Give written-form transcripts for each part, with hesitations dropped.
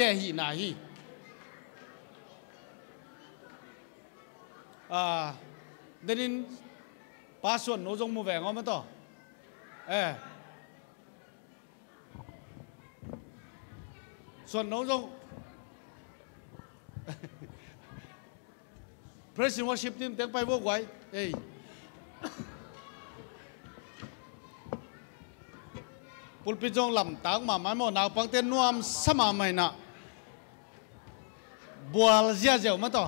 te hi na hi denin passion no jong mu ve ngom toส่วนน้องจง Praise worship team เต็งไปพวกไว้เอ้ยปุลปิจงลำตากมาไม่หมดนาวปังเต้นนวมสมาไม่นะบัวเจียเจียวมาต่อ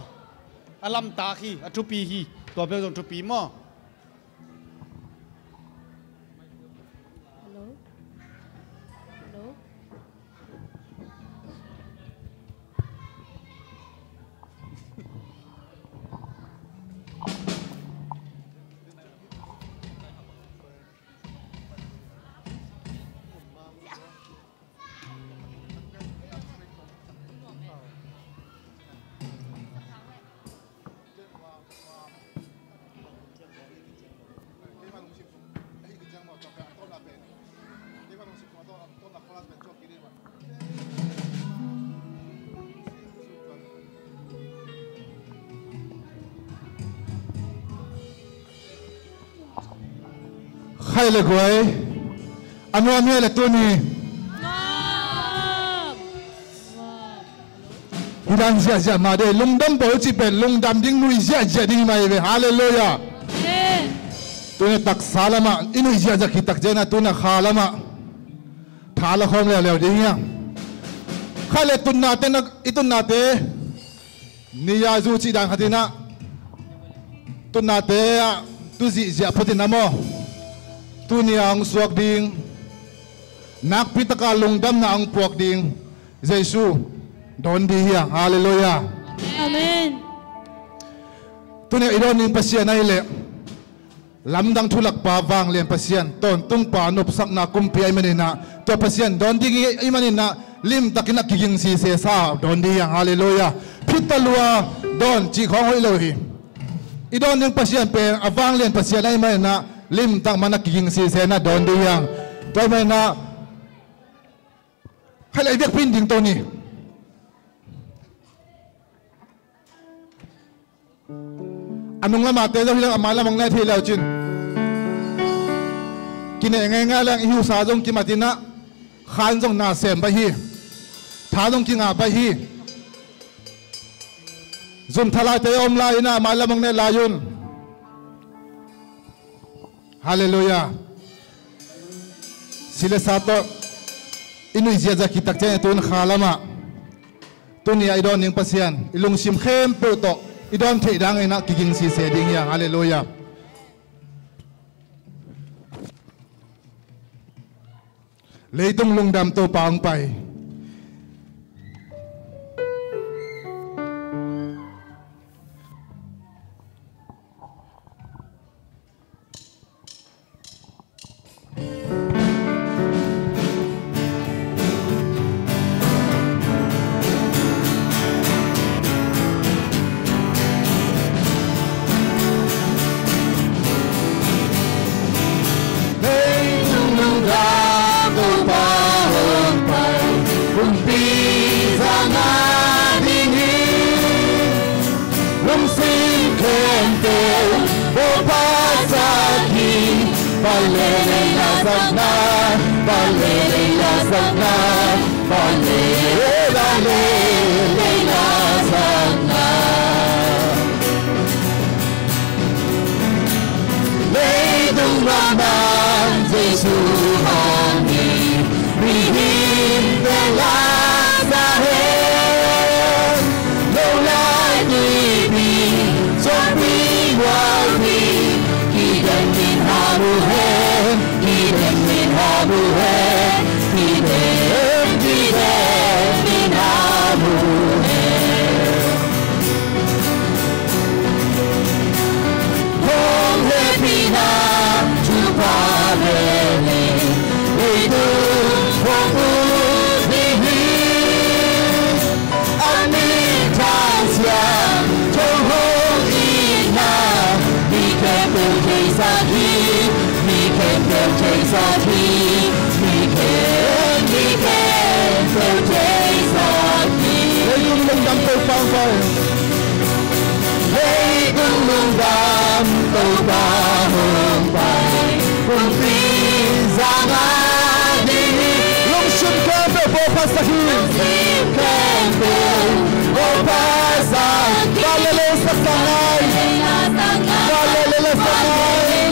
อลำตาคีทุปีฮีตัวเปรี้ยวจงทุปีมั่วใครเลยกวยอันว่าเมียเลยตัวนี้ฮิดันเสียเสียมาเดลุงดำบอกจีเป็นลุงดำดิ้งนุ้ยเสียเสียดิ้งมาเองฮาเลลูยาตัวนี้ตักสาลมาอินุยเสียจะคิดตักเจนะตัวนี้ขาลมาทาละครแล้วดิ้งยังใครเลยตุนนาเตนักอิตุนนาเตนิยาจูจีดังขัดนะตุนนาเตตุจีเสียพุทธินามอตุนี่ang suwak ding nakpitaka lungdam na ang puwak ding Jesu don diya hallelujah amen tunia iron ning pasien na ile lamdang tulak pawang lian pasien ton tung pa nupsak na kumpi ay manina to pasien don ding ay manina lim takinak kiging si sesa don diya hallelujah pitalua don chi khong hoilohi idon ning pasien pe awang lian pasien ay manina lim tak mana kiging si sena don diang toy mai na halai biak pin ding to ni anung lama te do hilang amala mang na thi lau chin kine ngai nga lang hiu sa jong ki matina khan jong na sem ba hi tha jong ki nga ba hi zum thalai te om lai na amala mang ne layun Hallelujah. Sila sato inu ziaja kitak chen tun khalama tunia idon ning pasian ilung sim khem pe to idon thei dang ina kiging si se ding yang hallelujah. Leitung lungdam to paang pai Hãy subscribe cho kênh Ghiền Mì Gõ để không bỏ lỡ vang phai lấy cùng lung đam tàu ta hương phai cùng phi ra ngã đi lung xuân kem về bộ phá sa hi kem về bộ phá sa ba lê lê sa ngai ba lê lê sa ngai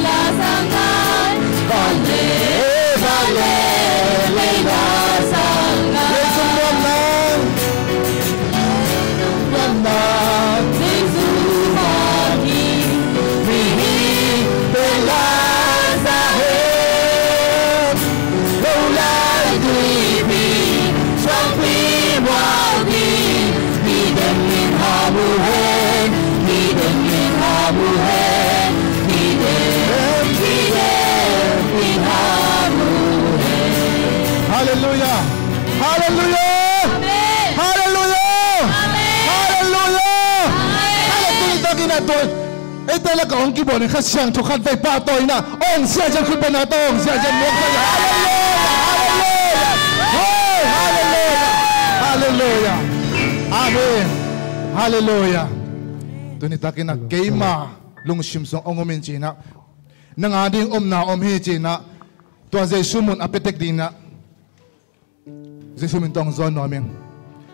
ba lê Hallelujah! Hallelujah! Hallelujah! Hallelujah! Hallelujah! Hallelujah! Ito lang ang kibon ng kasyang tukan tay patoy na ong siya dyan kupan na ito siya dyan mo kaya Hallelujah! Hallelujah! Hallelujah! Amen! Hallelujah! Tunita kina keima lung simsong ongumin china nang ading na hi china tua zay sumun apetek dina zay sumin tong zon no aming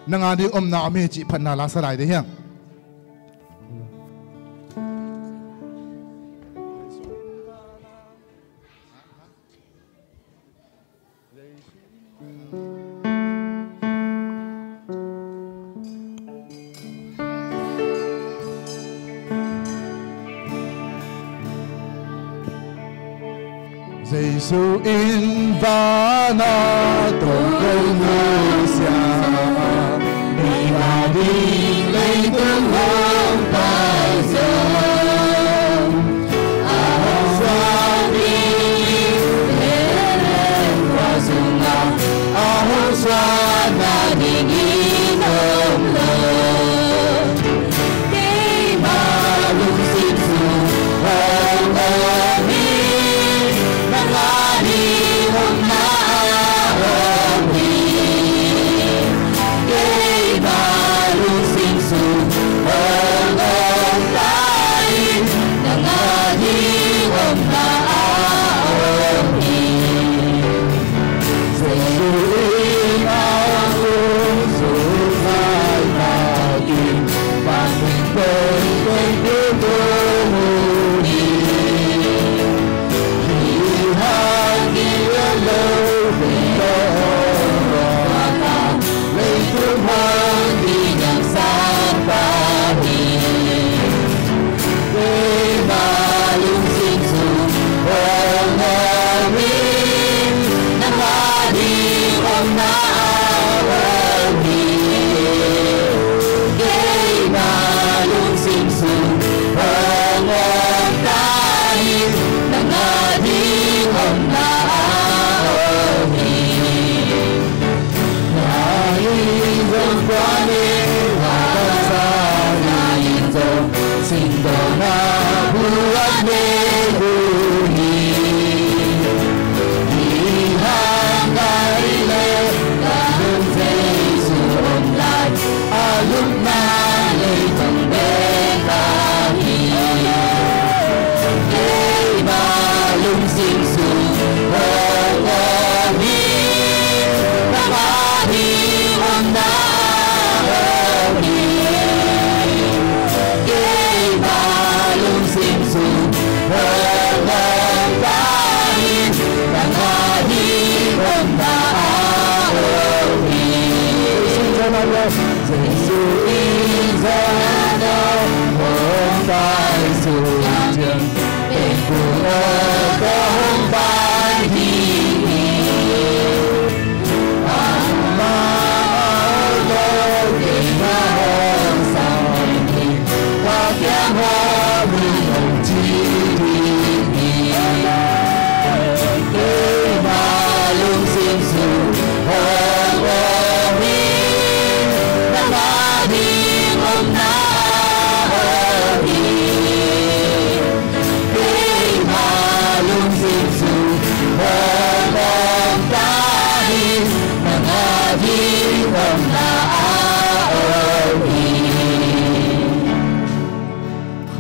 nang ading na hi chi panala saray de hiang Giêsu in vana tôn công ngôi xa đi mà đi lấy tương hương tại sông xoa đi lên qua sông xoa na đi nghi nông lớn cái mà lúc xin dù Giêsu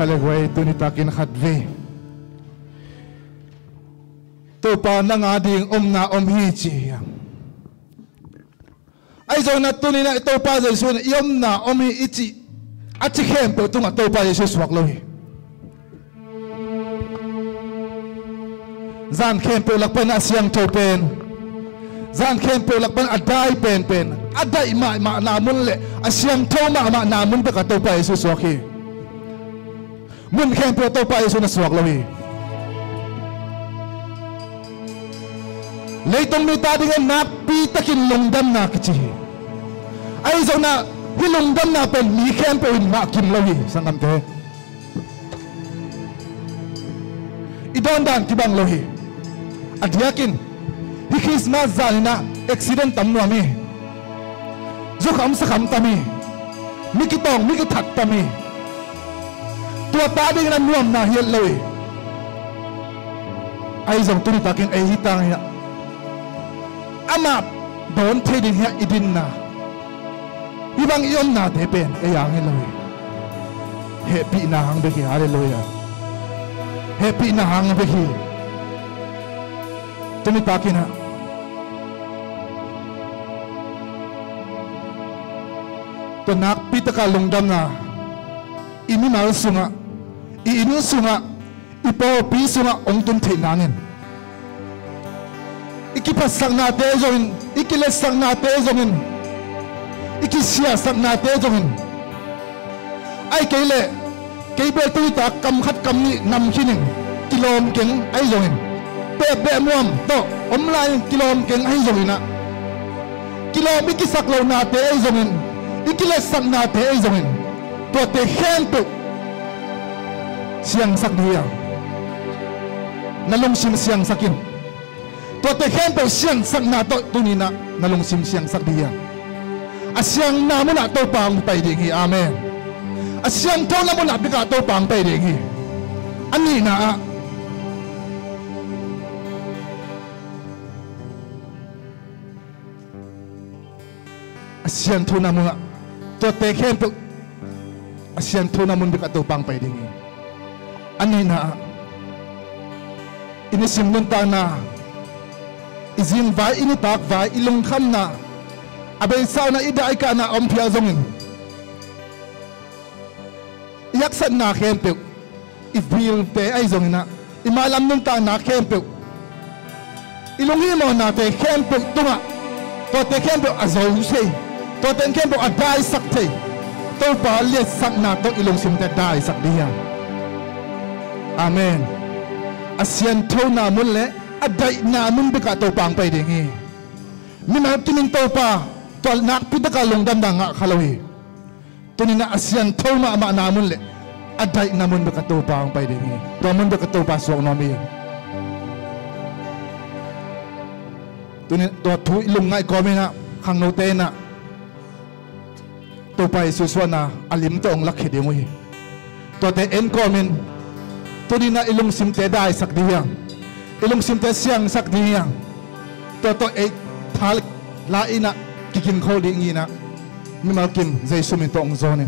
kalegway tu ni takin khatve to pa na nga ding na hi chi ai zo na tu ni na to pa zo sun na hi ichi achi khem pe tu nga to pa yesu swak lo hi zan khem pe lak pan asyang to pen zan khem pe lak pan adai pen adai ma na mun le asyang to ma na mun pe ka to pa yesu swak hi mun khem pe to pa yesu na swak lo hi leitong mi ta ding na pi takin lungdam na kichi ai zo na hi lungdam na pen mi khem pe ma kim lo hi sangam te idon dan tibang lo hi adiakin hi Christmas zalina accident tam no mi zo kham sa kham tami mi ki tong mi ki that tami tua ta ding na nuam na hiel lo hi ai zong tu takin ai hitang ya ama don theding ya idin na ibang iyon na tepen e yang hello happy na hang be hallelujah happy na hang be hi tumi takina to nak pitaka longdam na ini mal sunga inu sunga ipo pi sunga ongtun the nangin ikipasak na te zongin ikilesak na te zongin ikisiasak na te zongin ai keile keibel tu ta kam khat kam ni nam khining kilom keng ai zongin pe be muam to omlai kilom keng ai zongina kilom ikisak lo na te ai zongin ikilesak na te ai zongin to te khen tu siang sak dia nalong sim siang sakin to te khen pe siang sak na to tunina nalong sim siang sak dia asyang na mo na to pang pai ding hi amen asyang to na mo na bika to pang pai ding hi ani na asyang to na mo na to te khen pe asyang to na mo bika to pang pai ding hi ani na inisim nun ta na izin vai ini tak vai ilung kham na abay sao na ida ay ka na ompia zongin yaksan na kempe ibil te ay zongin na imalam nung ta na kempe ilungi mo na te kempe tunga to te kempe azaw say to te kempe aday sakte to pa liet sak na to ilung sim te day sak diya amen asyan to na mulle aday na mun bika to pang pay dingi minap tining to pa tol nak pitaka longdam da nga khalawi tunina asyan to ma na mun le aday na mun bika to pang pay dingi to mun bika to pa so no mi tunin to thu ilung ngai ko me na khang no te na to pa isuswana alim to ong lakhe de moi to te en ko men tunina ilung sim te dai sak diyang ilung sim te siang sak diyang to e thal la ina kikin kholi ngina mi mal kim zai sumin to ong zone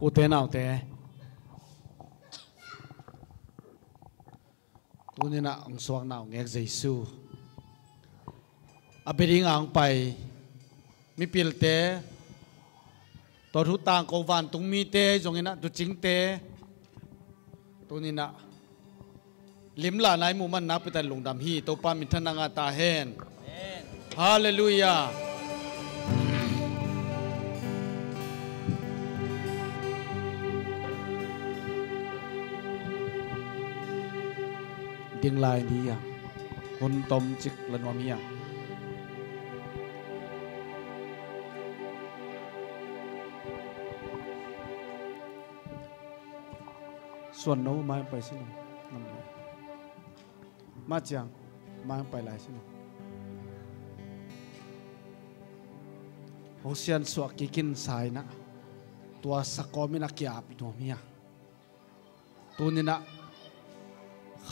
u te nào te tu ni na ang suang nào nghe Giêsu à bên ngang bay mi pil te tổ thu tang cầu van tung mi te giống như na tu chính te tu ni na lim la nai mu man na pitan lung dam hi to pa min thananga ta hen hallelujah ding lai ni ya hun tom chik lan wa mi yaส่วน nấu mai phải xin nằm này mà chẳng mai phải lại xin hông xiên suak kikin sai na tua sakomi na kia api tu mia tu ni na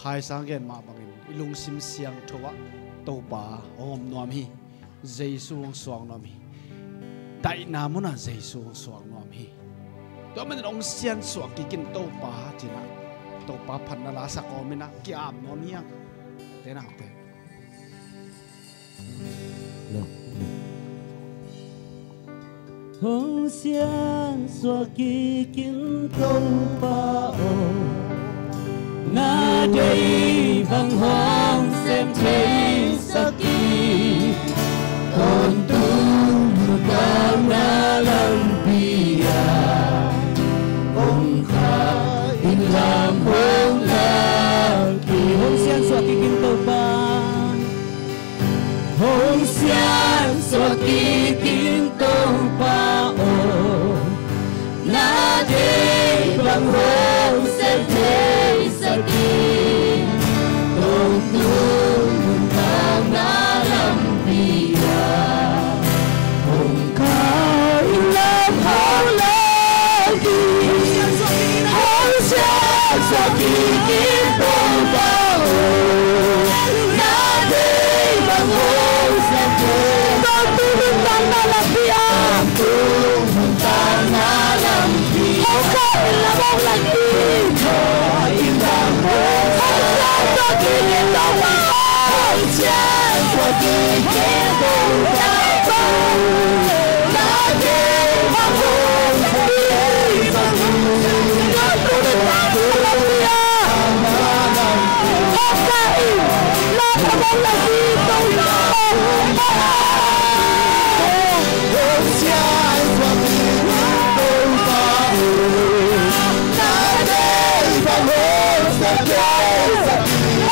khai sang gen ma bangin ilung sim siang thowa to pa om nom hi Giêsu suang nom hi dai na mu na Giêsu suang nom hi đó mình ông xiên suak kikin to pa china to pa phan na la sakomi na kia am nom hi thế nào thế hồng xiên xua kỳ kinh công ba ô na đây bằng hồng xem thấy sắc kỳ còn tu càng na làm bia ông khá in làm hồng la kỳ hồng xiên xua kỳ kinh công ba hồng xiên xua kỳ kinh công ba ô na đây bằng hồng xem thấy sắc kỳ tôn tu càng na làm bia hồng khá in làm hồng la kỳ hồng xiên xua kỳ kinh công ba ô na đây bằng hồng xem thấy tôn tu càng na làm bia càng na làm bia hồng khá in làm hồng la kỳ in làm hồng xua kỳ kinh công ba hồng xiên xua kỳ kinh công ba na đây bằng hồng xem thấy sắc kỳ tôn tu càng na làm bia hồng khá in làm hồng la kỳ tôn tu hồng xiên xua kỳ kinh công ba na đây bằng hồng xem thấy sắc kỳ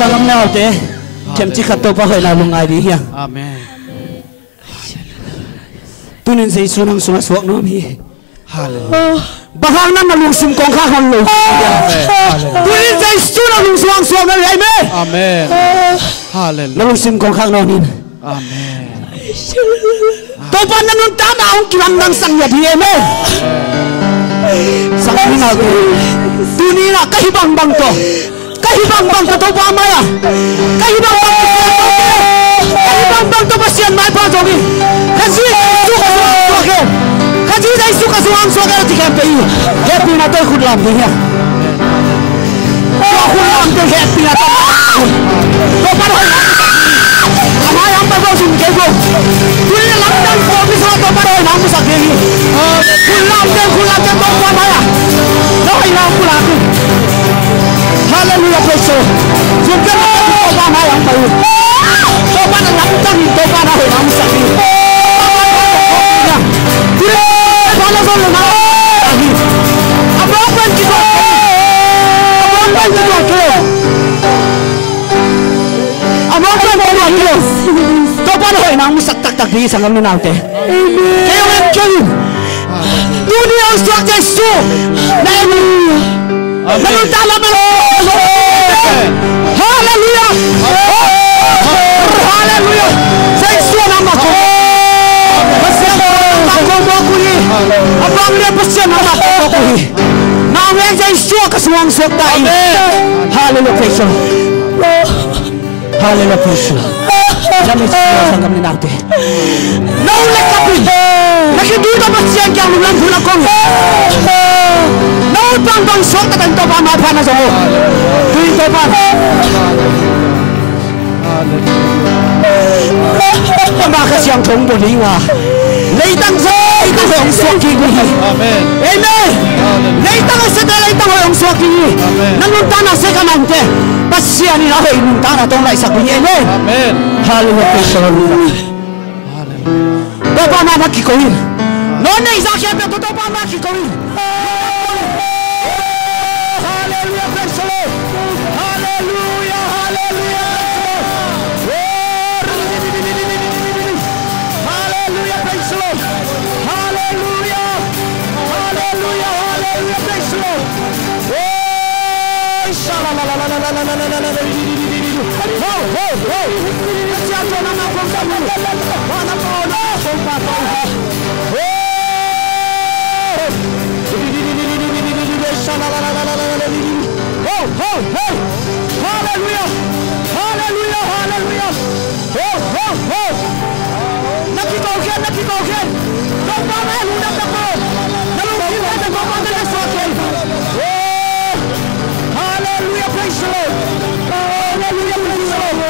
Salam na ote, kemci kato pa kay nalungay diya. Amen. Tunin sa isu ng sumaswak namin. Hallelujah. Bahang na nalungsum kong kakalo. Tunin sa isu ng sumaswak namin. Amen. Amen. Hallelujah. Nalungsum kong kakalo. Amen. Topan na nung tama ang kilang ng sangyad. Amen. Sa kanina ko, tunin na kahibang-bang to. Kahibang-bang to pa maya. Kahibang-bang to pa siyan may pasogi. Kasi suka suwang-suwag. Kasi suka suwang-suwag at ikempe iyo. Happy na to kudlam din yan. Kudlam to happy na to. To paroy. Amay ang pagbasin kego. Tuloy lang dan to mismo to paroy na musak kegi. Kudlam to pa maya. Noy na kudlam. Hallelujah, praise the Lord. Jika kita mana yang baru, coba nangkang coba nak orang sakit. Tidak mana solo lagi. Apa kita? Coba nak orang sakit tak di sangat menante. Amen. Kau dunia sudah Yesus. Lalu dalam Hallelujah. Hallelujah. Saya suka nama kau. Pasal kau kuni. Abang dia pasal nama kau kuni. Nama yang saya suka kesuang suka ini. Hallelujah, praise the Lord. Hallelujah, praise the Lord. Jangan lupa sanggam ni nanti. Nau lekapin. Lagi dua pasal yang lulang pulang kau. Bang sok tak tahu apa mana semua. Tuin topan. Terima kasih yang tunggu liwa. Lei tang ita hong suaki ko. Amen. Amen. Leita ka sa leita hong suaki. Nanunta na sa kamante. Pasya ni na hoy nunta na tong lai sa kuya. Amen. Amen. Hallelujah. Praise the Lord. Hallelujah. Baba mama kikoin. Nona izaki ape to mama kikoin. Hallelujah. Praise the Lord. Hallelujah. Hallelujah. Hallelujah. Praise the Lord. Hallelujah. Hallelujah. Hallelujah. Praise the Lord. Hallelujah. Hallelujah. Hallelujah. Nakikoken. Hallelujah, praise the Lord. Hallelujah, praise the Lord. Hallelujah, praise the Lord.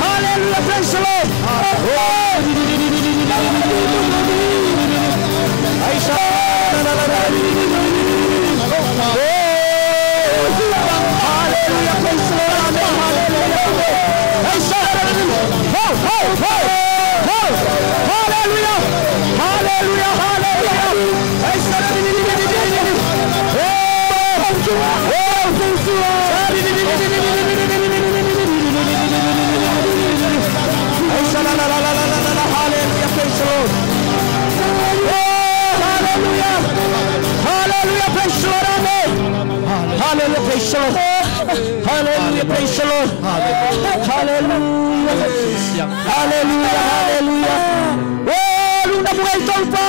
Hallelujah, praise the Lord. Hallelujah. Hallelujah, hallelujah. Hallelujah, praise the Lord. Hallelujah, praise the Lord. Hallelujah, praise the Lord. Hallelujah. Hallelujah, hallelujah. Oh, luna mo ay tolpa.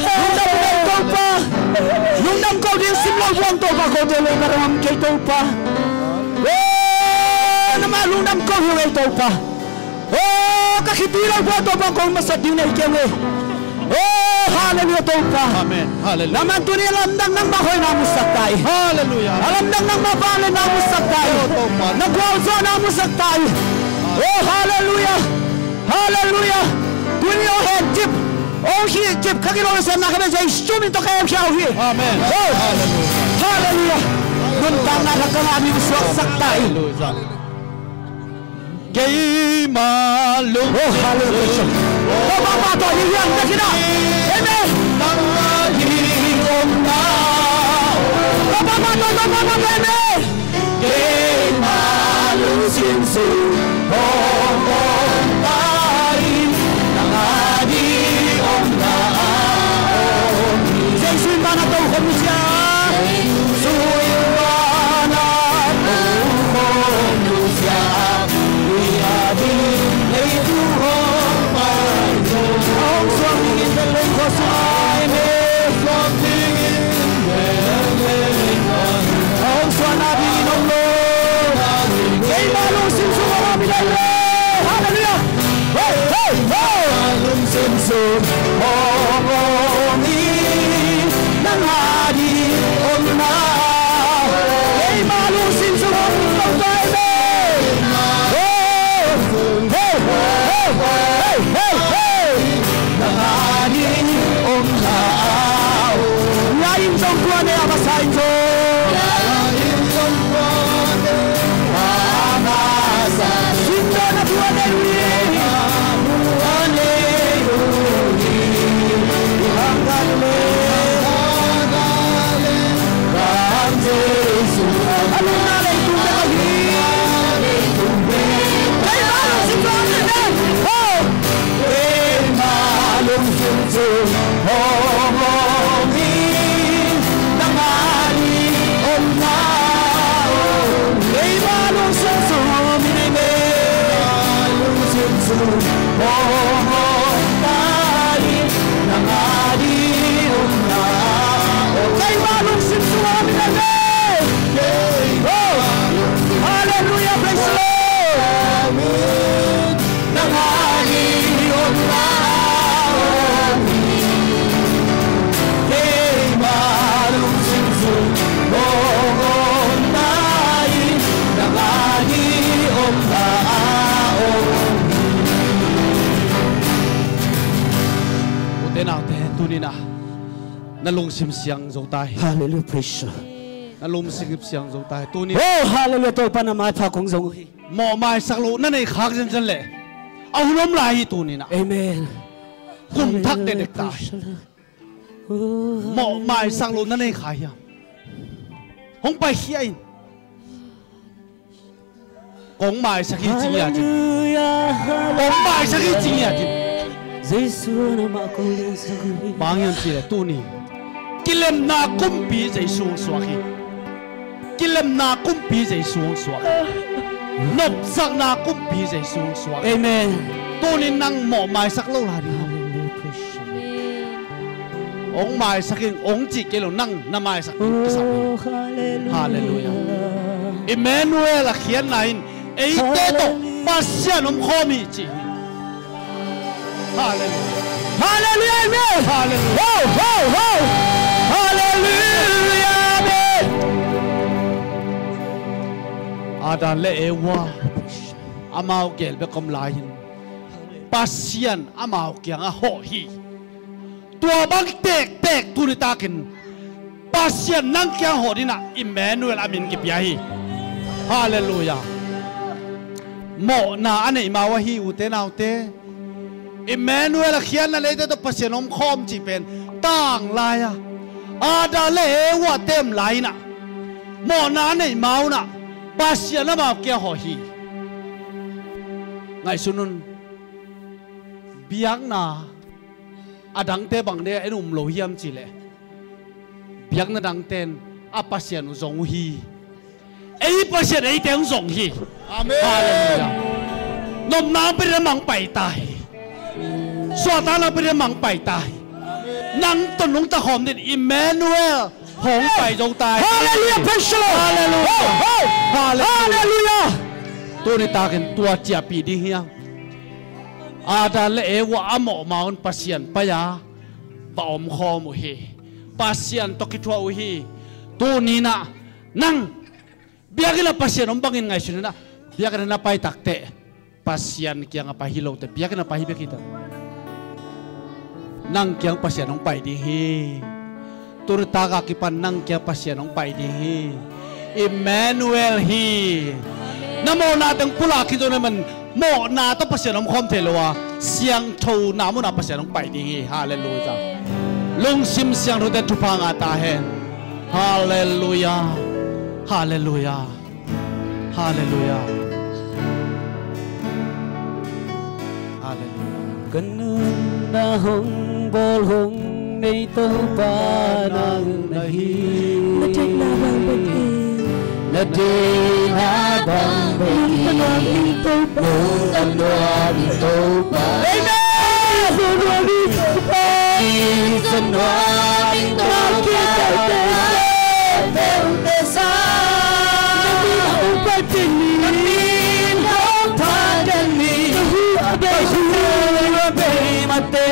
Luna mo ay tolpa. Luna ko din simlang buwan tolpa ko din ay maramam kay tolpa. Oh, namalunam ko yung ay tolpa. Oh, kakitilang buwan tolpa ko masadin ay kewe. Oh, hallelujah tolpa. Amen. Hallelujah. Naman to niya lamdang ng makoy namusagtay. Hallelujah. Alamdang ng mabali namusagtay. Nagwawzo namusagtay. Oh, hallelujah. Hallelujah. Dunia head dip. Oh, he dip. Kagilong sa nakabay sa instrument to kaya siya here. Amen. Oh, hallelujah. Nuntang na nagkalami musagtay. Kay malung. Oh, hallelujah. Oh, mama to, hiyang na kita. Amen. Nangahirong na. Oh, mama to, amen. Kay malung sinsu. Hongkong tayo. Nangahirong na. Sa isuin ba na ito, komisya? tu ni na na lung sim siang zo tai Hallelujah, praise you. na lung sim siang zo tai tu ni Oh, hallelujah, tôi pan mai pha kong zong hi. mo mai sak lo na nei khak jen jen le au nom lai hi tu ni na Amen. kum thak de dek tai mo mai sak lo na nei khai ya hong pai hiai Ông mai sắc hi chính nhà chứ, ông mai sắc hi chính nhà chứ. Bao nhiêu chỉ là tu ni, kilem na kumpi dây xuống xuống hi, kilem na kumpi dây xuống xuống, nộp sắc na kumpi dây xuống xuống. Amen. Tu ni năng mỏ mai sắc lâu là đi. Ông mai sắc hi, ông chỉ cái lo năng na mai sắc hi. Hallelujah. Emmanuel là khiến này. Ấy tế tổ ba xe nông khô mì chỉ Hallelujah Hallelujah, amen. Hallelujah Oh, oh, oh. Hallelujah, amen. Ada lệ wa Amao gel be kom lain ba xian amao kiang a ho hi tua bang tek tek tu ni takin ba xian nang kiang ho dina Emmanuel amin ki pia hi Hallelujah Mo na ane imawa hi ute na ute Emmanuel khian na leite to pasienom khom chi pen tang laya ada le wa tem lai na mo na ane mau na pasien na ma kia ho hi ngai sunun biang na adang te bang de enum lo hiam chi le biang na dang ten a pasien u zong hi ei pasien ei teng zong hi Amen. Hallelujah. Nom na pere mang pai tai. Swa ta na pere mang pai tai. Nang ton nong ta hom din Emmanuel hong pai dong tai. Hallelujah, praise the Lord. Hallelujah. Hallelujah. Tu ni ta ken tua chia pi di hiang. Ada le e wa amo maun pasien pa ya. Pa om kho mu hi. Pasien to ki thua u hi. Tu ni na nang biagila pasien om bangin ngai sunna. Biar kena napai takte pasien kiang apa hilau te biar kena pahi kita nang kiang pasien ong pai di hi tur taga kipan nang kiang pasien ong pai di hi Emmanuel hi namo na teng pula kito naman mo na to pasien ong khom thelowa siang thou na mo na pasien ong pai di hi hallelujah lung sim siang ro de tu pa nga ta hen hallelujah hallelujah hallelujah Kanun na hong bol hong nay tâu pa nang nahi na chay na bang bagi na chay na bang bagi nung tâu pa nung tâu pa amen sunwaming tâu pa sunwaming tâu pa teu te sa nabi hong pa tini nabi hong pa tini abe mate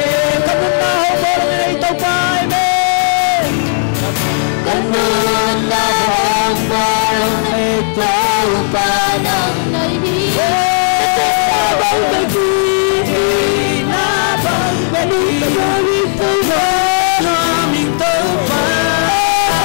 kanun na hong bol nay tâu pa amen kanun na hong bol nay tâu pa nang nahi na bang bagi na bang bagi aming tâu pa aming tâu pa aming tâu pa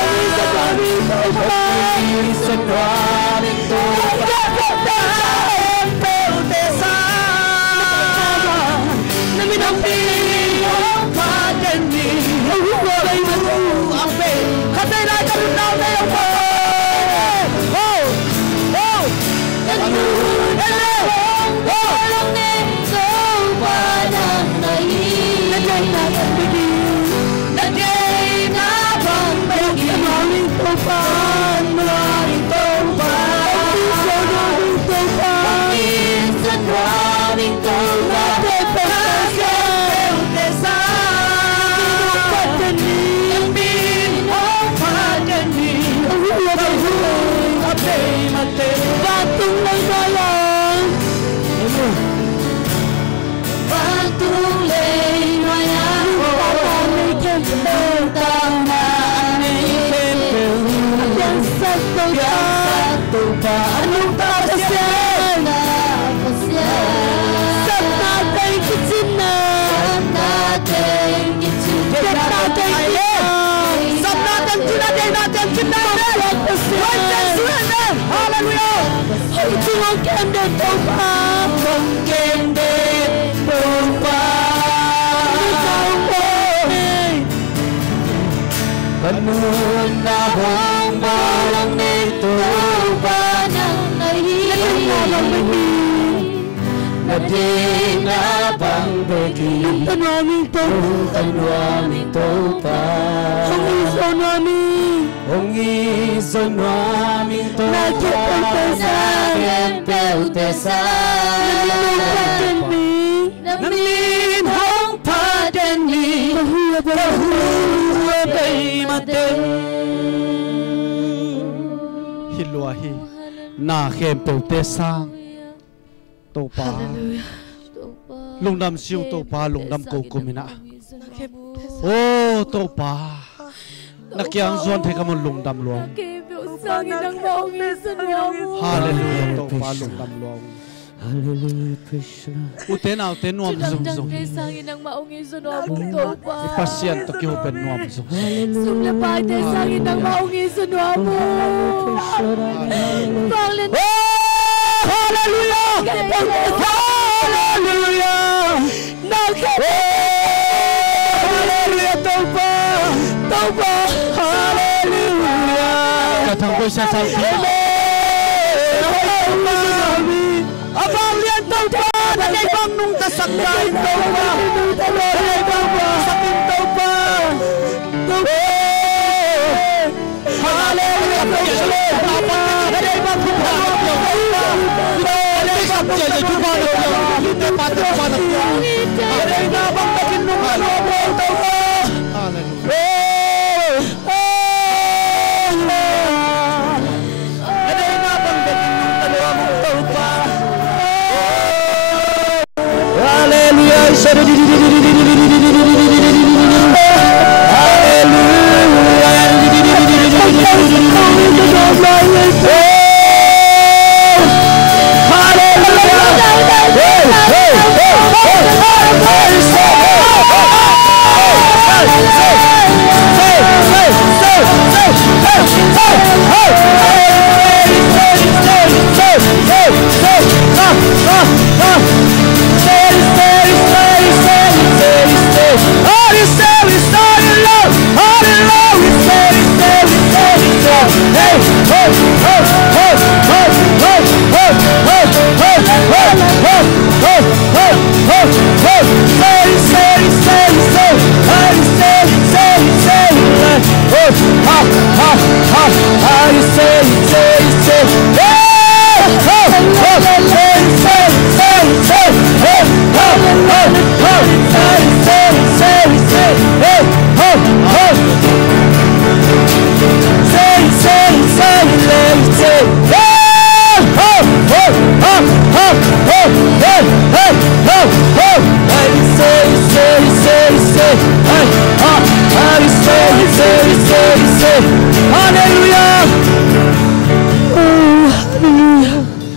sa aming tâu pa Hãy thương em đến đâu ba không em đến đâu ba vẫn luôn đã hồng bao lần đến đâu ba nang ấy là đi na bằng về kỳ tân hoa minh tâu ba Hong i son hoa minh tâu ba Nang min hong pa den mi Hua bay ma ten Hi lua hi na khem pe te sang to pa lung dam siu to pa lung dam ko kumina o to pa na kyang zon the kamon lung dam luang hallelujah to pa lung dam luang uten au ten nuam zum zum pasien to ki open nuam zum Thằng tôi sẽ sang phía abang lian tau pa nanay bang nung kasakay tau pa nanay bang sakin tau pa hallelujah nanay bang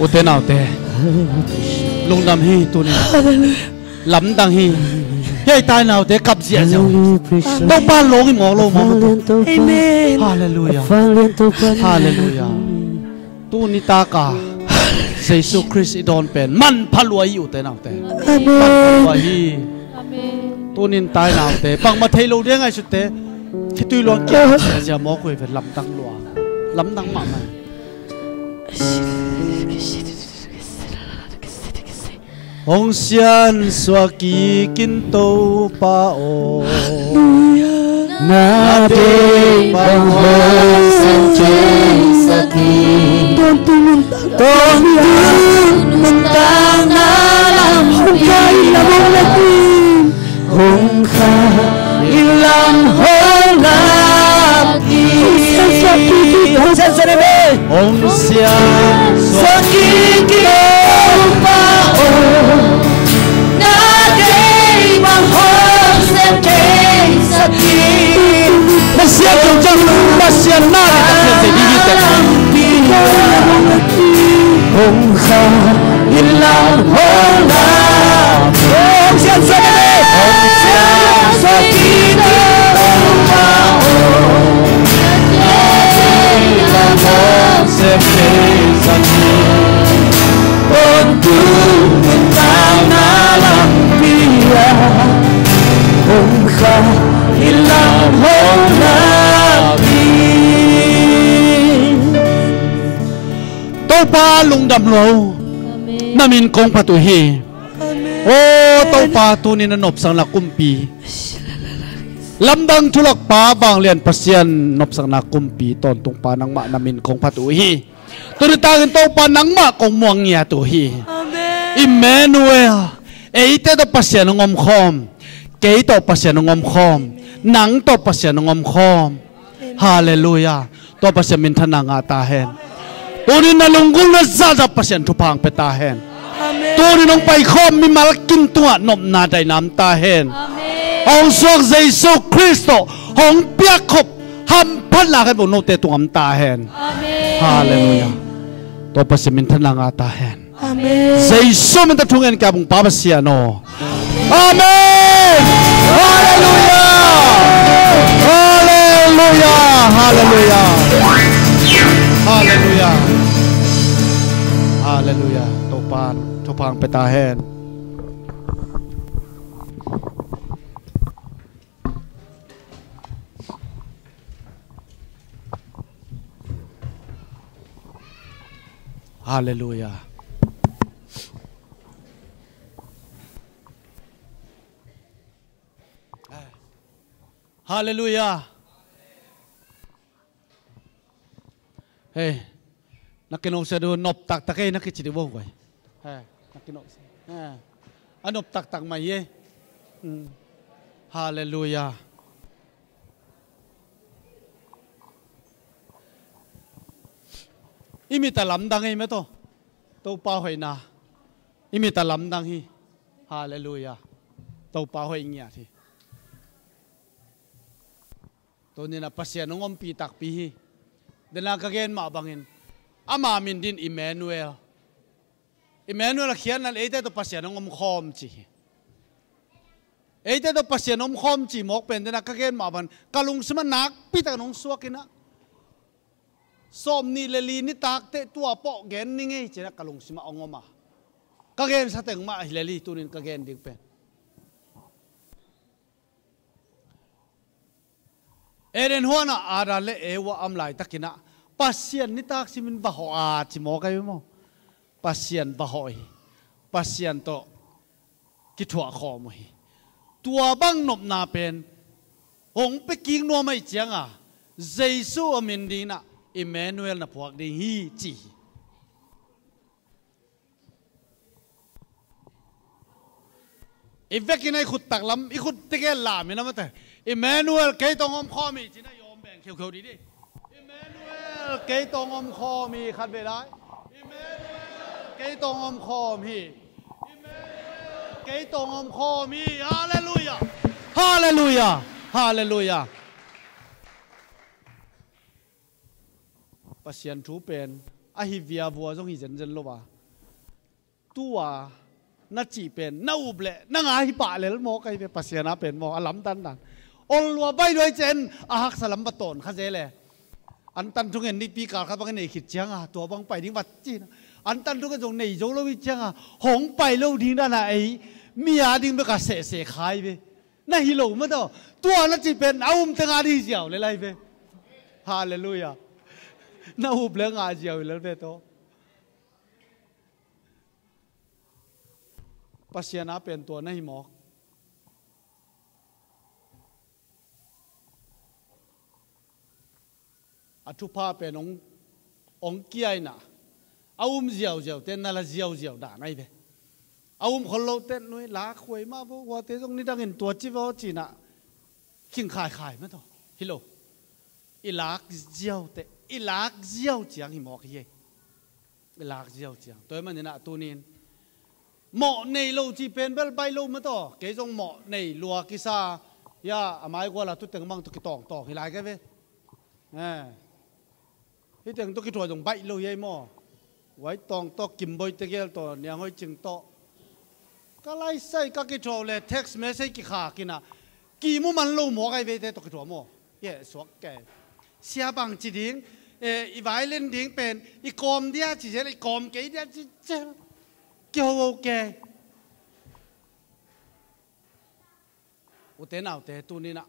uten nào te lung dam hi tu ni lắm dang hi hey tai nào te kap zia zau đâu ba long mo lo mo amen hallelujah hallelujah tu ni ta ka Jesus Christ idon pen man phalua yu te nào te amen hi tu nin tai nào te bang ma thei lo de ngai su te khi tui lo kia ja mo khoi ve lam dang ma ma Hong xian xóa kỳ kinh tâu pa o na đêm bằng hồn san trên sa kỳ tôn tu mình ta na làm hong khai là mong là tin hong khai làm hong là tin hong xian xóa đi hong xian xóa kỳ kinh tâu pa o Masih jauh masih nak jadi kita. Hong Kha ilam hola, Hong Xian Sani, Hong Xian Sakiti Hong September. home na tô pa lung đầm lô na min kong patuhi ô tô pa tu ni na nop sang na kumpi lamdang thulak pa bang lian pasien nop sang na kumpi ton tung pa nang ma na min kong patuhi tu ni tangin tô pa nang ma kong muang nya tu hi Emmanuel eite to pasien ngom khom ke to pasien ngom khom nang to pasien ngom khom hallelujah to pasien min thana nga ta hen Turi na lunggul na zaza pasien tupang petahen. Turi nong pai khom mi malakin tua nop na dai nam tahen. Hong suak Jesu Kristo hong piak khop ham phan la kai bo no te tungam tahen. Hallelujah. To pasien min thana nga tahen. Jesu min ta thungen ka bung pa pasiano. Amen. Hallelujah. Hallelujah. Hallelujah. Hallelujah. Hallelujah. Topang petahen. Hallelujah. Hallelujah. Hey, nakinong sa doon nop tak takay nakitsitibo ko. Hey, nakinong. Anop tak tak may Hallelujah. Imita lamdang hi meto. Tau pa hoy na. Imita lamdang hi. Hallelujah. Tau pa hoy niya thi. To ni na pasya nung pitak pihi. Dala kagayan maabangin. Amamin din Emmanuel. Emmanuel kian nan ete to pasya nung khom chi. Ete to pasya nung khom chi mok pen dala kagayan maaban kalung semanak pitak nung suakina. Som ni leli ni takte tua po gen ningi chena kalung sima ongoma. Kagayan sa teng ma leli tunin kagayan dik pen. Eren huana ada le ewa amlai takina pasien ni tak simin baho a chimo kayo mo pasien bahoi pasien to kitwa kho mo hi tua bang nop na pen hong peking no mai chianga Jesu amindina Emmanuel na puak ding hi chi Ivekinai khut taklam ikhut tegel la mi na mate Emmanuel kay tongom khomi china yom beng khiu khiu di di Emmanuel kay tongom khomi khat ve lai Emmanuel kay tongom khomi Emmanuel kay tongom khomi hallelujah hallelujah hallelujah pasien thu pen ahivia bua jong hi jen jen lo ba tua na chi pen na uble na nga hi pa lel mo kai pe pasien a pen mo alam tan dan Olwa bay doy chen ahak salam baton khazele antan thungen ni pi kar kha bang nei khit changa to bang pai ding bat chin antan thungen jong nei jo lo wi changa hong pai lo ding da na ai mia ding be ka se khai be na hi lo ma to tua na chi pen aum tanga di jiao le lai be hallelujah na ub le nga jiao le be to pasiana pen to na hi mo Atupa penong ong kiai na aum ziao ziao ten na la ziao ziao da nai be aum kholo ten noi la khoi ma bo wa te jong ni dang in tua chi bo chi na king khai khai ma to hilo ilak ziao te ilak ziao chiang hi mo ye ilak ziao chiang toy man na tu nin mo nei lo chi pen bel bai lo ma to ke jong mo nei lua ki sa ya amai ko la tu teng mang tu ki tong tong hi lai ke ve Hi tiếng tôi cái trò dùng bậy lâu vậy mò, vậy tòng to kim bôi tê kia to nhà ngồi chừng to, cái lai say các cái trò là text message cái khả kia na, kỳ mu man lâu mò cái về thế tôi cái trò mò, ye suốt cái, xia bằng chỉ tiếng, vài lên tiếng pen, com dia chỉ là com cái dia chỉ kêu ok, u thế nào thế tu ni na,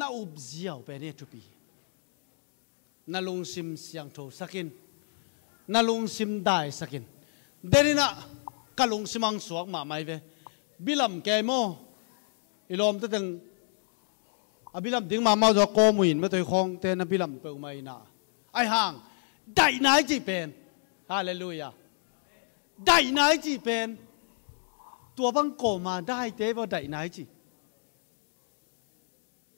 น่าอุบเจียวเป็นเนี่ยทุปีน่าลงซิมเสียงโถสักินน่าลงซิมได้สักินเดนิน่ะก็ลงซิมังสวกมาไม่เวบิลัมแกโมอิลอมตั้งแต่บิลัมดิ้งมาจะโกมุยนไม่ตัวคงเตนบิลัมเปิลไม่น่ะไอห่างได้ไหนจีเป็นฮาเลลูยาได้ไหนจีเป็นตัวบังโกมาได้เต้ว่าได้ไหนจี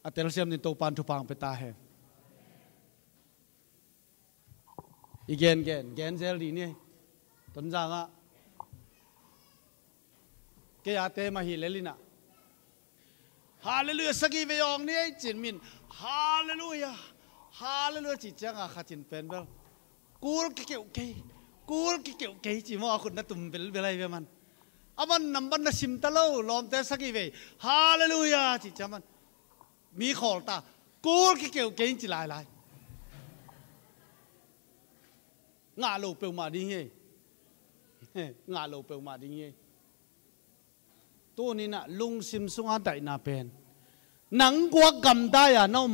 อัตราเสียมในตัวปันทุพังไปตาแหงอีกแกนเซลดีนี่ต้นจางอ่ะแกอยากเตะมาหิเลลินะฮาเลลูยาสกีเวียงนี่จินมินฮาเลลูยาจิจังอ่ะข้าจินเป็นเบลกูรเกี่ยวเกยจิมว่าคุณนัดตุ่มเป็นเบลอะไรมันอามันนำบันนัสิมตะเล่าลอมเตะสกีเวียฮาเลลูยาจิจังมันมีขอลตากูรเกี่ยวเกยจิลายงาโลเปลมาดีเงี้ยงาโลเปลมาดีเงี้ยตัวนี้น่ะลุงซิมสุงอาไดนาเป็นหนังกวกำได้อะน้อง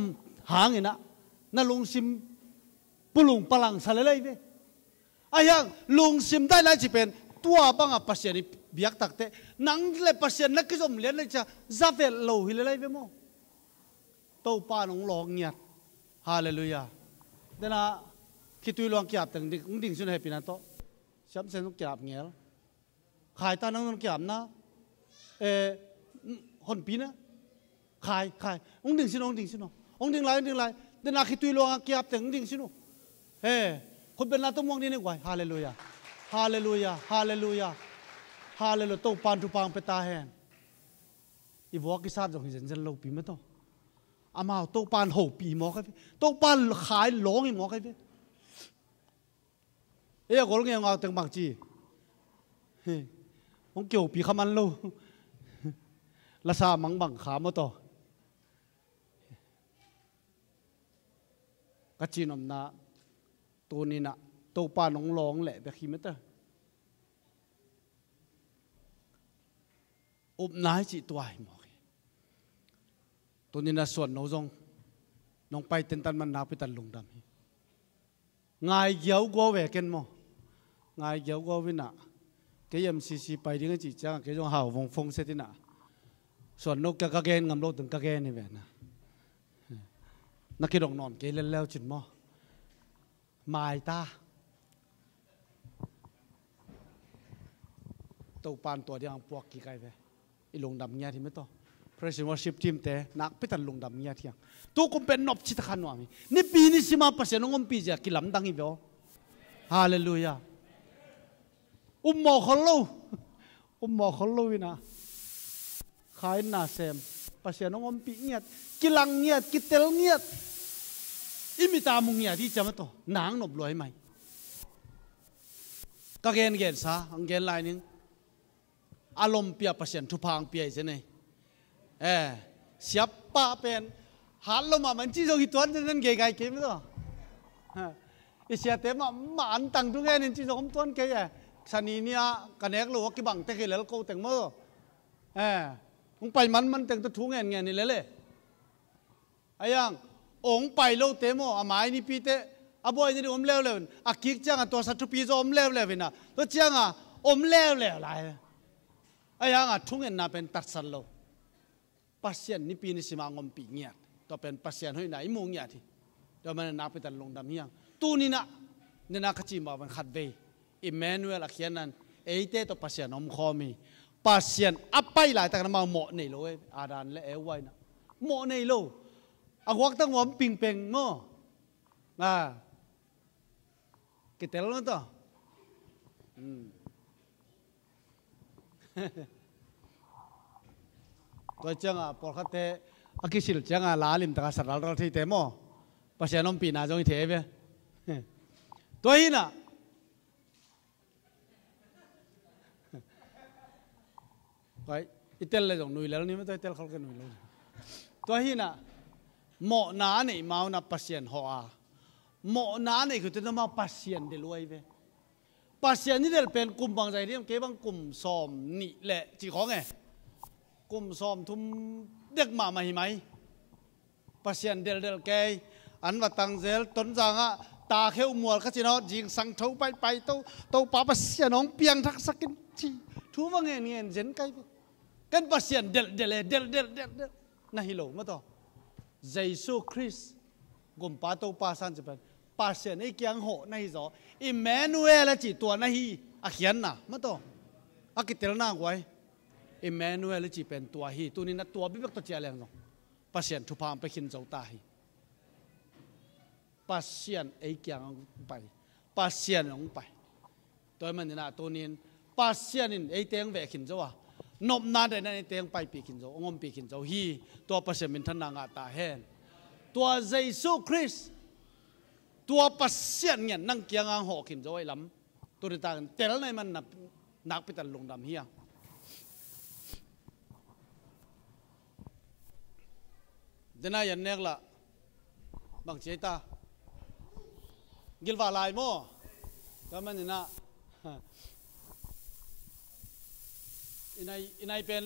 หางเงี้ยน่ะลุงซิมปุลุงพลังสารเลยเว้ยไอ้ยังลุงซิมได้แล้วจีเป็นตัวบังอ่ะปัสเซียนเบียกตักเตะหนังเลยปัสเซียนนักกิจกรรมเลี้ยงเลยจะซาเฟลโลหิเลยเว้ยมั้งตัวป้าน้องหลอกเงียบฮาเลลูยาเดี๋ยวนะคิดตัวลองเกียบแต่ดิ่งสุดให้ปีนั้นโตช้ำเส้นต้องเกียบเงี้ยขายตาน้องเกียบนะคนปีนะขายดิ่งสิน้องดิ่งไรเดี๋ยวนะคิดตัวลองเกียบแต่ดิ่งสิน้องคนเป็นนาต้องมองนี่นี่กว่าฮาเลลูยาตัวปานทุปังไปตาแหงอีวอกิซาจงเห็นจะเล่าปีไม่ต้องอามาตัวปานหกปีหมอใครตัวปานขายหลงอีหมอใครก็รู้ไงเอาแต่งบางจีผมเกี่ยวปีขมันลูละซามังบังขามาต่อกัจจินอมนาตัวนี้นะตัวปลาหนองร้องแหละแบบขี้เมตต์อุบนายจีตัวไอ้หมอตัวนี้นะส่วนน้องน้องไปเต็นตันมันนาไปตันลุงดำง่ายเกี่ยวกัวแหวกกันมั้งง่ายเกี่ยวกัววินะแกยังซีไปดิ้งจีจ้างแกจงหาวงฟงเสตินะส่วนนกกะเกนงำโลถึงกะเกนนี่แหละนะนักกิจกรรมนอนแกเล่นแล้วจิตมั้งหมายตาตัวปานตัวเดียวพวกกี่ไก่ไปอีลงดำเงี้ยที่ไม่ต่อเพราะฉะนั้นชิปทีมแต่นักไปตันลงดำเงี้ยที่ยังตัวกุมเป็นนบชิตขันวามีนี่ปีนี้สิมาปัสยานงมปีจะกิลำดังอีกแล้วฮาเลลูยาหมอเขาลูวินะขายหน้าเซมปัสยานงมปีเงี้ยกิลังเงี้ยกิเตลเงี้ยอิมิตามุงเงียที่จะมาต่อนางหนบลอยไหมก็เกณฑ์ซะอังเกณฑ์ลายนึงอารมณ์เปียประเสริฐทุพังเปียใช่ไหมเสียบป้าเป็นหันลงมามันจีโจกิตัวนั้นเกยไก่เกยไม่ต่อเสียเต็มมาอันตังทุกแง่นี่จีโจคำตัวนั้นเกยชนีเนี่ยกันเอกหรือว่ากิบังแต่เกยแล้วก็แต่งมือมึงไปมันแต่งตัวทุกแง่นี่เลยไอ้ยังองไปโลเตโมอาไม้นี่ปีเตอาบอยนี่อมเลวเลยอากิกจังตัวสัตว์ปีจะอมเลวเลยนะตัวจังอมเลวเลยอะไรไอ้ยังทุ่งเงินน่าเป็นตัดสันโลปัสเซียนนี่ปีนี่สิมางอมปีเงียตัวเป็นปัสเซียนให้ไหนมุงเงียทีเดี๋ยวมันน่าเป็นตัดลงดำเฮียงตู้นี่นะนี่นะขจิมาเป็นขัดเวอิมเมนูเอลเขียนนั้นเตตัวปัสเซียนอมคอมีปัสเซียนอัปไปหลายแต่กันมาเหมาะในโลอาดานและไว้นะเหมาะในโลอาวักตั้งหัวปิงเป่งมั้งกิเตลนั่นต่อตัวจังพอเขาเตะอากิสิลจังลาลิมตะการสารเราที่เตะมั้งภาษาโนมปีน่าจงเทเวตัวนี้น่ะไปอิตาลีจงหนุ่ยแล้วนี่ไม่ต้องอิตาลีเขาเกินหนุ่ยแล้วตัวนี้น่ะหมอหนาเนี่ยมาหน้าปัสเซียนหัวหมอหนาเนี่ยคือจะต้องมาปัสเซียนเดลวยเว้ปัสเซียนนี่เดลเป็นกลุ่มบางใจที่มันเก็บบางกลุ่มซ้อมนี่แหละจีของไงกลุ่มซ้อมทุ่มเด็กมาหิไหม ปัสยันเดลเกยอันว่าตังเซลต้นจางะตาเขียวมัวก็จีนอยิงสังเท้าไปโตป้าปัสยันน้องเปียงทักสักินทีทูว่าเงี้ยเจนไกกันปัสยันเดลน่าฮิโลมาต่อเยซูคริสต์กุมป้าโตป้าสันจะเป็นปัสยันไอ้เกียงโหน่าฮิโซอิมแมนูเอลจีตัวน่าฮิอาเขียนนะมาต่ออากิเตลน่าไว้อิมแมนูเอลจีเป็นตัวฮีตัวนี้นะตัวบิบกตัวเจริญงปัสยันทุพามไปขินเจ้าตาฮีปัสยันไอ้เกียงไปปัสยันลงไปตัวมันนี่นะตัวนี้ปัสยันไอ้เตียงแหวกขินเจ้าว่านบนาได้ในเตียงไปปีขินเจ้างมปีขินเจ้าฮีตัวปัสยันเป็นทนางาตาแห่ตัวเยซูคริสต์ตัวปัสยันเนี่ยนั่งเกียงอ่างหอกขินเจ้าไอ้ล้ำตัวนี้ต่างกันแต่ละในมันนักไปตัดลงดำเฮียเดี๋ยวน่ายันเนกละบางเจ้าตากิลวาลายโม่ก็มันนี่นะอินายเป็น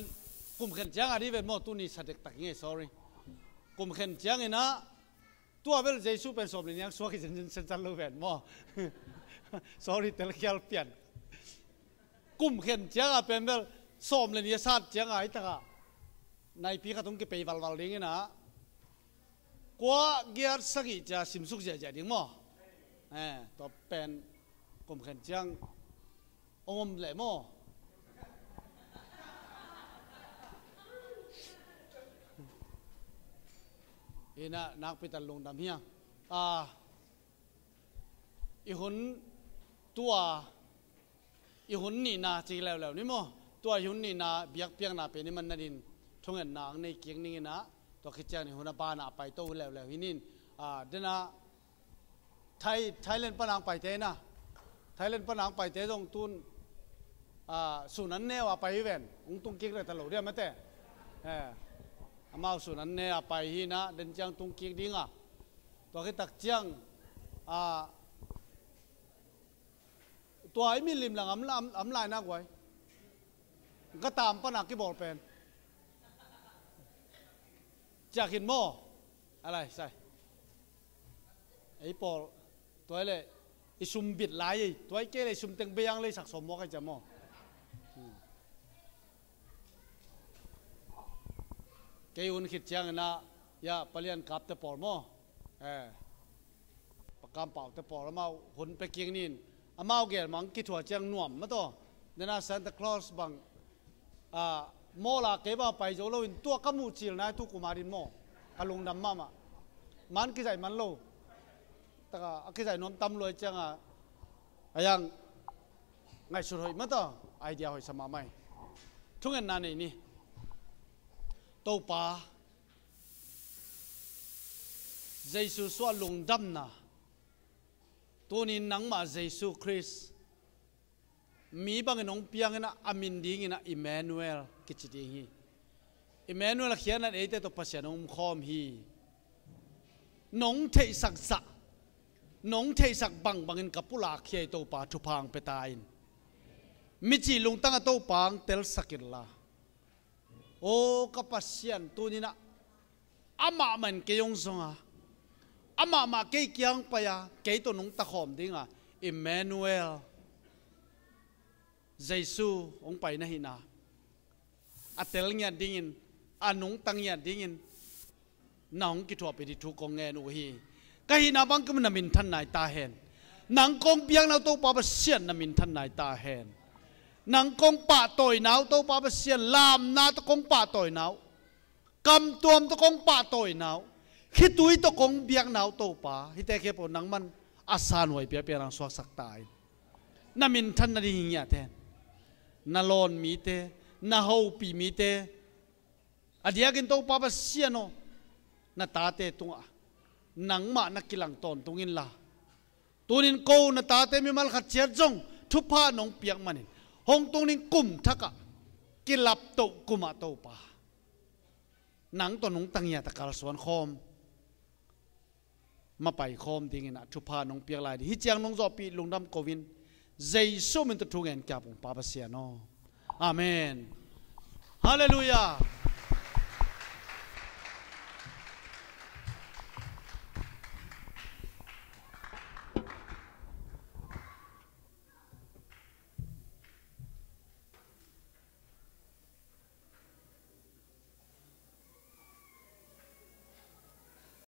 กลุ่มเข็นเจียงอันนี้เป็นโม่ตัวนี้สัตย์ตักเงี้ย sorry กลุ่มเข็นเจียงนี่นะตัวเป็นเยซูเป็นสมเด็จยังสวกิจจันลูเป็นโม่ sorry แต่ละเกี่ยวเปลี่ยนกลุ่มเข็นเจียงเป็นแบบสมเด็จยศาสตร์เจียงไอ้ตาในปีกระตุ้งเก็บไปวัลลิงนะกว่าเกียรติสกิจะสิมสุขเจดิ้งโม่ตัวเป็นกลุ่มเข็นเจียงองค์เหล่โม่อีน่ะนักไปตัดลงดำเฮียอีหุ่นตัวอีหุ่นนี่นาจีแล้วนี่โม่ตัวอีหุ่นนี่นาเบียกเปียงนาเป็นนี่มันนาดินทุ่งเงินนางในเกียงนี่นะตัวคิดเจ้านี่หุ่นบ้านาไปโตแล้วที่นี่เดี๋ยวนะไทยเล่นปนังไปเตนะไทยเล่นปนังไปเตตรงตุนสุนันเนว่าไปเว้นองตุงกิ๊กเลยตลอดเดียวไม่แต่มาสุนันเนไปฮีนะเดินจังตุงกิ๊กดิ้งตัวคิดตักจังตัวไอ้มิลิมหลังอำลายนักไว้ก็ตามปนักที่บอกเป็นจากหินโม่อะไรใส่ไอ้ปอตัวเลยไอ้ซุ่มบิดไหลตัวไอ้เกเลยซุ่มเต็งเบียงเลยสักสมมอกให้จำโม่เกยุนขิดเชียงนะยาปเลียนกับแต่ปอโม่ประกำเป่าแต่ปอแล้วมาหุ่นไปเกียงนินอามาเกลมังกิถั่วเชียงน่วมมาต่อเดี๋ยวนะซานตาคลอสบังโมลาเก็บเอาไปโจโลอินตัวกมูจิลนะทุกกุมารินโมกะลงดำมามันกิจใจมันโลแต่ก็กิจใจน้อมตำรวยจังยังไงสุดหอยมาต่อไอเดียหอยสมาไม่ทุกเงินนั่นนี่โตป่าเยซูสวลงดำนะตัวนี้นังมาเยซูคริสต์มีบางน้องเปียงนะอามินดิ้งนะอิมแมนูเอลกิจดิ้งฮีอิมแมนูเอลเขียนนั่นเองแต่ตัวภาษาน้องคอมฮีน้องเทศักษะน้องเทศักบังเงินกับปุลาเขียตัวป่าทุพังไปตายมิจิลุงตั้งตัวปังเตลสักิลลาโอ้กับภาษาตัวนี้นะอามามันเกยงซงอามาเกยยังไปเกยตัวน้องตะขอมดิ้งอิมแมนูเอลเยซูองไปนะฮินาอัตเตลเงียดิ้งอันนงตังเงียดิ้งน้องกิทัวไปที่ทุกกองเงินอุฮีก็ฮินาบังก็มันนามินท่านนายตาเห็นนังกองเปียงเราโตปาบเสียนนามินท่านนายตาเห็นนังกองป่าต่อยหนาวโตปาบเสียนลามนาตะกองป่าต่อยหนาวกำตัวมตะกองป่าต่อยหนาวคิดตุยตะกองเปียงหนาวโตป่าฮิตเกปนังมันอาสาหน่วยเปียเปียรังสวกสักตายนามินท่านนาดีเงียแทนนาลอนมีเตนาฮูปีมีเตอดียกินโตปาบเสียโนนาตาเตตุงนังมานักกิลังตอนตุงินลาตัวนินโกนาตาเตมีมัลขัดเชียจงทุพาน้องเปียกมันหงตรงนินกุมทักะกิลับโตกุมาโตปานังตัวน้องตังยาตะการสวนคอมมาไปคอมทิ้งนะทุพาน้องเปียกลายฮิจยังน้องจอปีลุงดำโควินเยซูมันตุทุงเงินกับปาบเสียโนอาเมนฮาเลลูยา